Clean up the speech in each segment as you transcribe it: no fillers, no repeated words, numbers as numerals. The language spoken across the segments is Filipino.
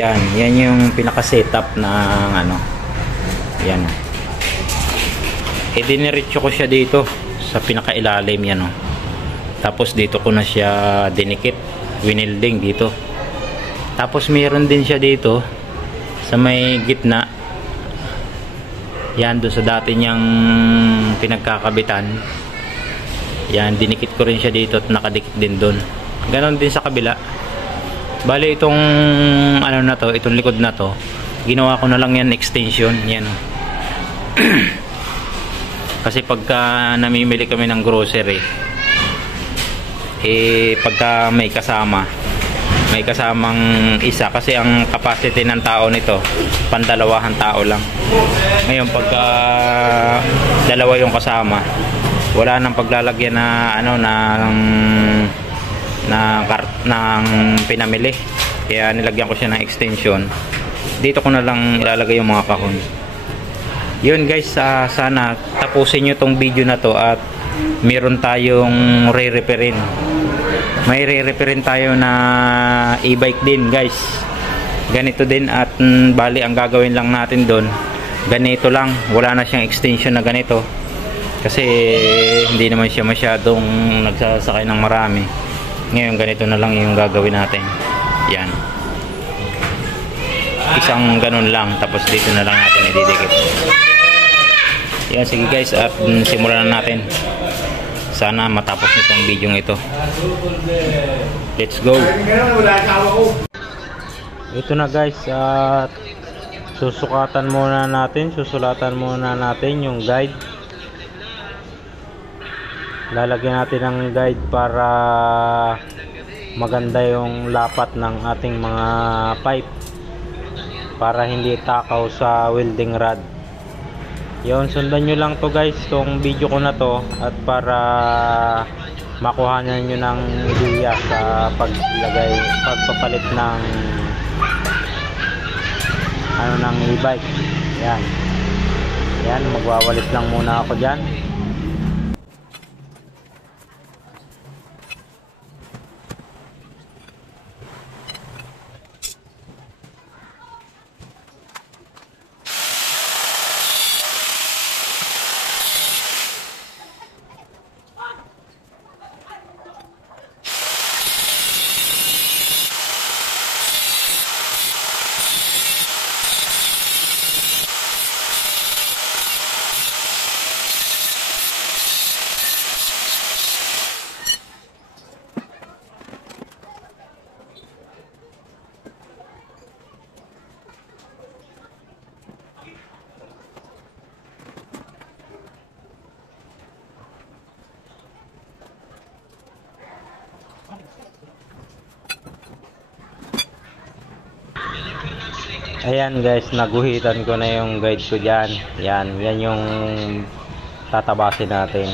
Yan yung pinaka setup ng ano. Yan. Diniretso ko siya dito sa pinaka ilalim yan, oh. Tapos dito ko na siya dinikit, winilding dito. Tapos mayroon din siya dito sa may gitna. Yan doon sa dati niyang pinagkakabitan. Yan, dinikit ko rin siya dito at nakadikit din doon. Ganon din sa kabila. Bali itong ano na to, itong likod na to, ginawa ko na lang yan extension, yan. Kasi pagka namimili kami ng grocery, pagka may kasamang isa, kasi ang capacity ng tao nito pandalawahang tao lang. Ngayon pagka dalawa yung kasama, wala nang paglalagyan na ano ng pinamili, kaya nilagyan ko siya ng extension. Dito ko na lang ilalagay yung mga kahon. Yun guys, sana tapusin nyo tong video na to at meron tayong re-repairin. May re-repairin tayo na e-bike din guys, ganito din. At bali ang gagawin lang natin doon, ganito lang, wala na siyang extension na ganito kasi hindi naman siya masyadong nagsasakay ng marami. Ngayon ganito na lang yung gagawin natin. Yan, isang ganun lang, tapos dito na lang natin ididikit. Yan, sige guys, at simulan na natin. Sana matapos nitong video ito. Let's go. Ito na guys, at susulatan muna natin yung guide. Lalagyan natin ng guide para maganda yung lapat ng ating mga pipe, para hindi takaw sa welding rod. Yun, sundan nyo lang to guys, tong video ko na to, at para makuhanan nyo ng idea sa pagpapalit ng ng e-bike. Yan, magwawalis lang muna ako dyan. Ayan guys, naguhitan ko na yung guide ko dyan. Yan yung tatabasin natin.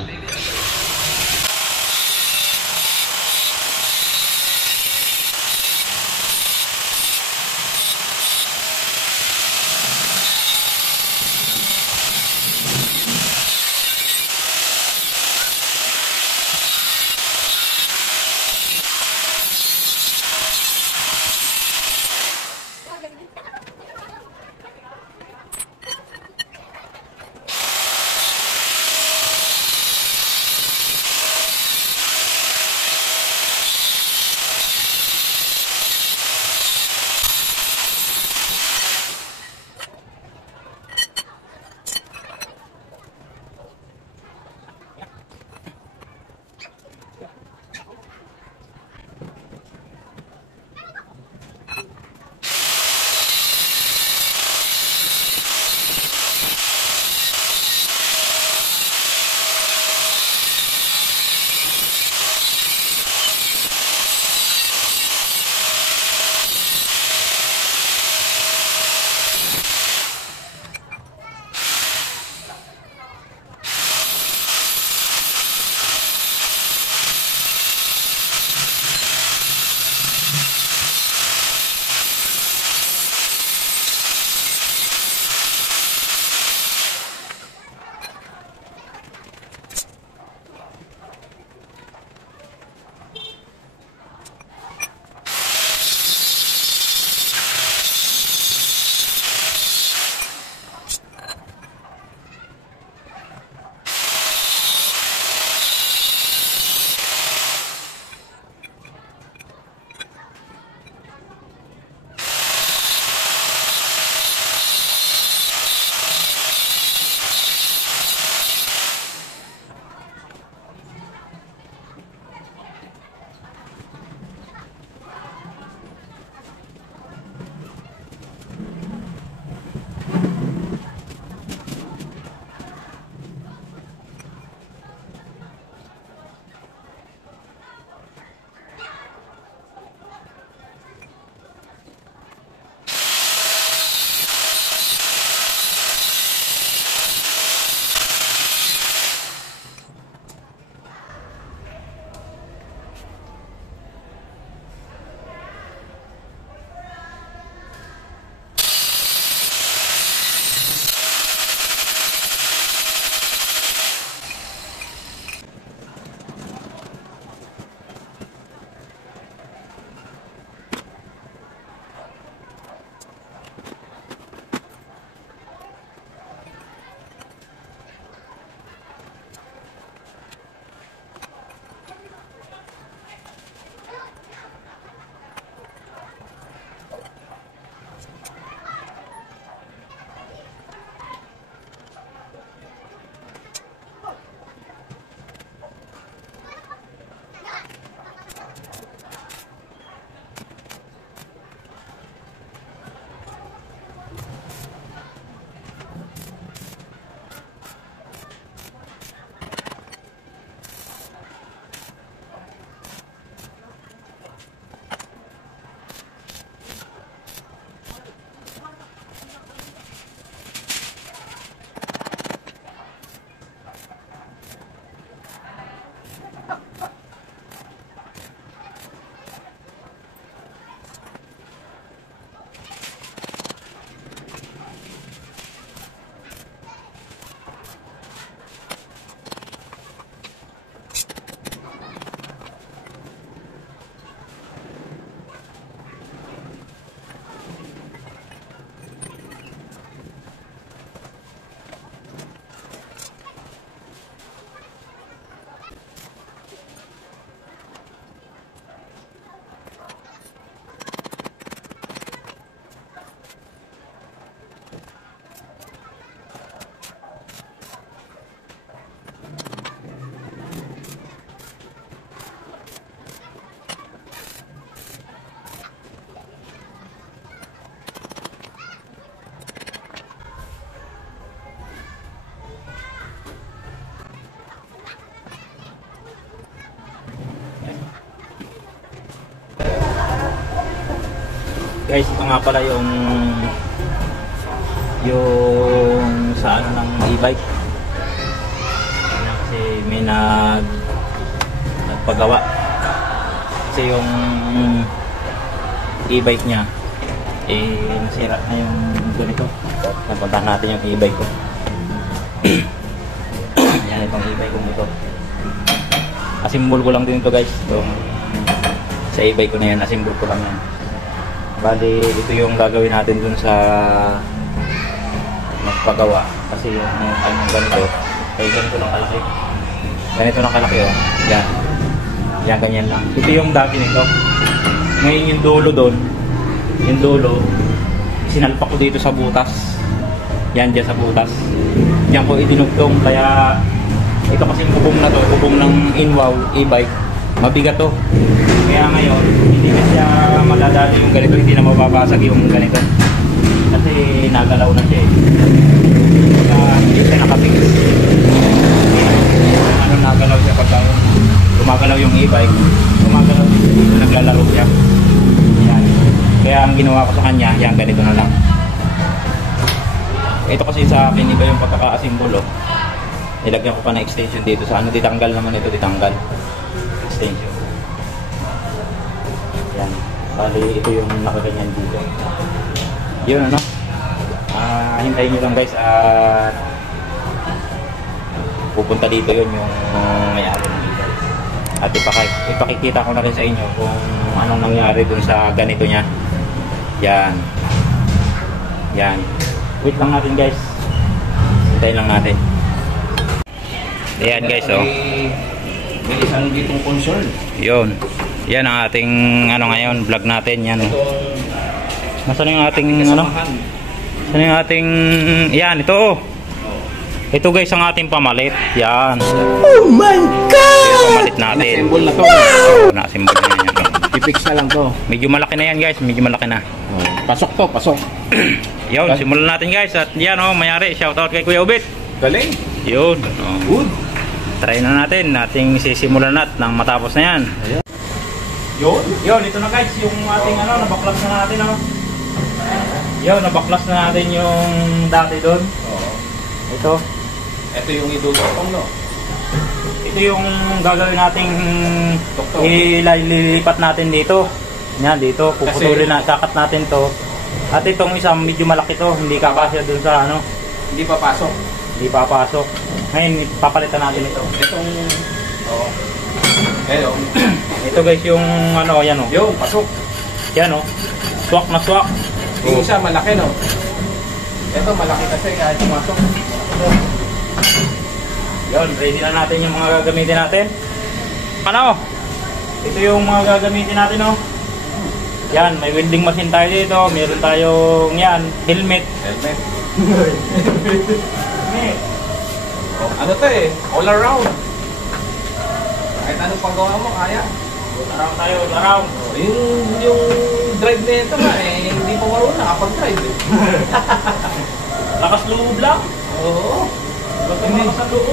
Guys, ito nga pala yung sa ano ng e-bike. Kasi may nagpagawa. Kasi yung e-bike niya nasira na yung ganito. Napuntahan natin yung e-bike ko. Yan itong e-bike ko nito. Asimbol ko lang din ito guys. Sa e-bike ko na yan, asimbol ko lang yan. Bali, ito yung gagawin natin dun sa magpagawa. Kasi yung ganito, ay ganito lang kalaki. Ganito lang kalaki oh. Yan. Yan, ganyan lang. Ito yung dati nito. Ngayon yung dulo doon. Yung dulo, sinalpak ko dito sa butas. Yan, dyan sa butas. Diyan ko idinugtong. Kaya, ito kasi yung bubong na to, bubong ng Inwow e-bike. Mabigat to. Kaya ngayon, hindi na siya madadali yung ganito, hindi na mababasag yung ganito. Kasi nagalaw na siya eh. Kaya hindi siya nakapix. Ano, nagalaw siya pagka gumagalaw yung e-bike. Gumagalaw dito, naglalaro siya. Yan. Kaya ang ginawa ko sa kanya, yan, ganito na lang. Ito kasi sa akin, iba yung pagkaka-asimbolo. Nilagyan ko pa na extension dito sa ano, ditanggal naman ito, ditanggal. Extension. Yan. Bali, ito yung nakaganyan dito. Yun ano. Hintayin nyo lang guys. Pupunta dito yun yung may-ari dito. At ipakikita ko na rin sa inyo kung anong nangyari dun sa ganito niya. Yan. Yan. Wait lang natin guys. Hintayin lang natin. Ayan guys oh. May isang ditong concern. Yun. Yan ang ating ano ngayon, vlog natin yan oh. Nasaan yung ating ano? Nasaan yung ating yan, ito oh. Ito guys ang ating pamalit. Yan. Oh my God! Ito pamalit natin. Na-symbol na to. Wow! Na-symbol na yan. I-fix na lang to. Medyo malaki na yan guys, medyo malaki na. Pasok to, pasok. Yun, simulan natin guys. At yan oh, mayari. Shoutout kay Kuya Ubit. Galing. Yun. Oh. Good. Try na natin. Nating sisimulan natin nang matapos na yan. Yun. Yun, ito na guys. Yung ating ano, nabaklas na natin oh. Yun, nabaklas na natin yung dati doon. Oo. Ito. Ito yung idulotong no. Ito yung gagawin nating Tuktok. ililipat natin dito. Yan, dito. Puputulin na, kakat natin to. At itong isang medyo malaki to. Hindi kakasya dun sa ano. Hindi pa pasok. Hindi papasok. Ngayon, papalitan natin ito. Itong oo. Hello. Ito guys yung ano, yan o. Yung pasok. Yan o. Swak na swak. Yung isa malaki no. Ito malaki kasi kahit pumasok. Yun, ready na natin yung mga gagamitin natin. Ano? Ito yung mga gagamitin natin o. Yan, may welding machine tayo dito. Meron tayong yan, helmet. Helmet. Oh, ano to eh? All around. Kahit anong paggawa mo, kaya. Around tayo, around. Oh, yung drive na ito nga eh, hindi pa marunong nakapag-drive eh. Lakas loob lang. Oo. Hindi,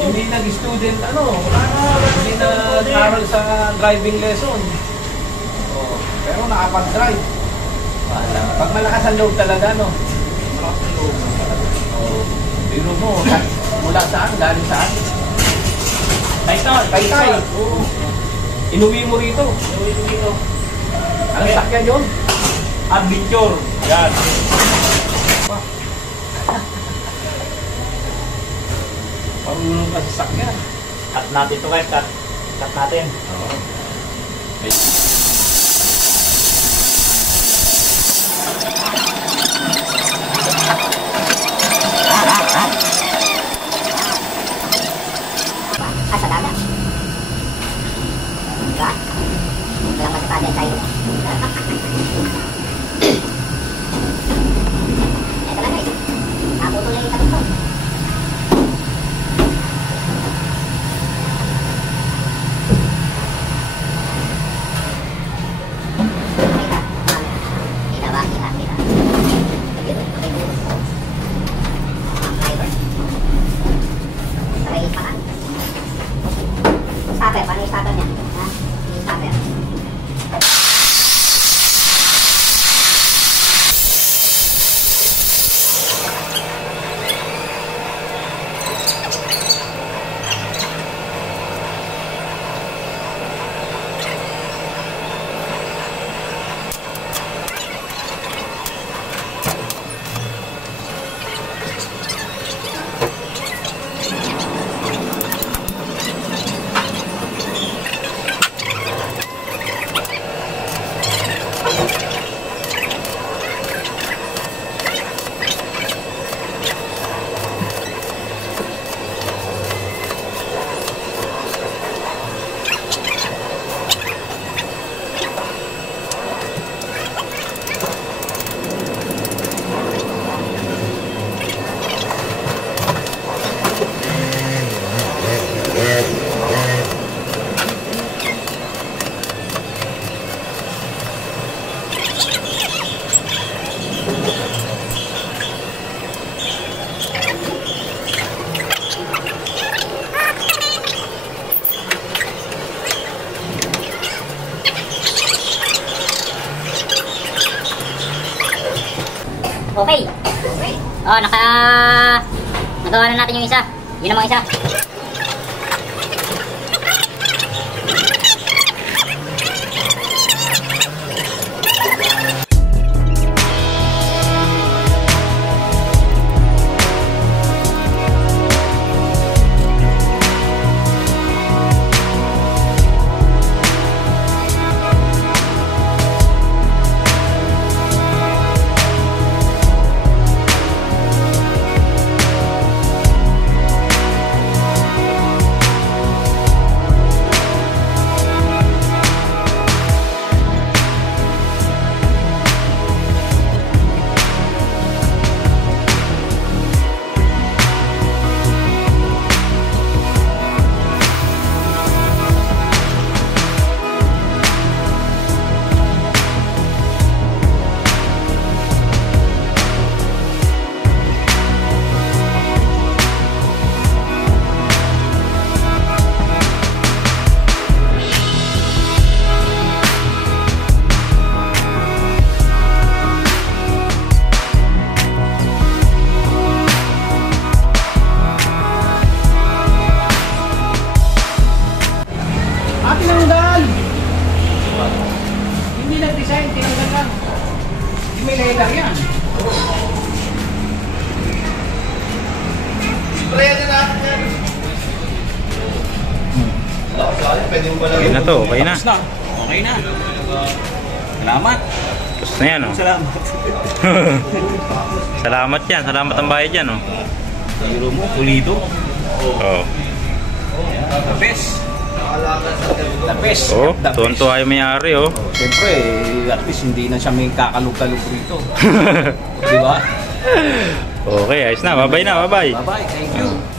Hindi nag-student ano, wala na, hindi nag-aral sa driving lesson. Oh, pero nakapag-drive. Pag malakas ang loob talaga, no? Malakas ang loob. Oh, biro mo, mula saan? Galing saan? Taytay. Oo. Inuwi mo rito. Ano sakyan yun? Adventure. Yan. Parang kasi sakyan. Cut natin ito guys. Cut natin. Oo. Sa dagat. Diba? Walang masasada tayo. Ito na guys. Naputol na yung sagot ko. Okay. Oh, nagawa na natin yung isa. Yun namang isa. Tinanggal! Hindi nag-design, tinanggal lang. Hindi may leather yan. Spray na natin yan. Pwede mo pala. Okay na to, okay na. Tapos na. Okay na. Salamat. Tapos na yan, oh. Salamat. Salamat yan, salamat ang bayad yan, oh. Biro mo, pulido. Oh. The best. The best. Oh, The best. tuwan-tuwa yung may-ari, oh. Siyempre, at least hindi na siya may kakalog-kalog rito. Di ba? Okay, ayos na. Bye-bye na, bye-bye. Bye-bye. Thank you.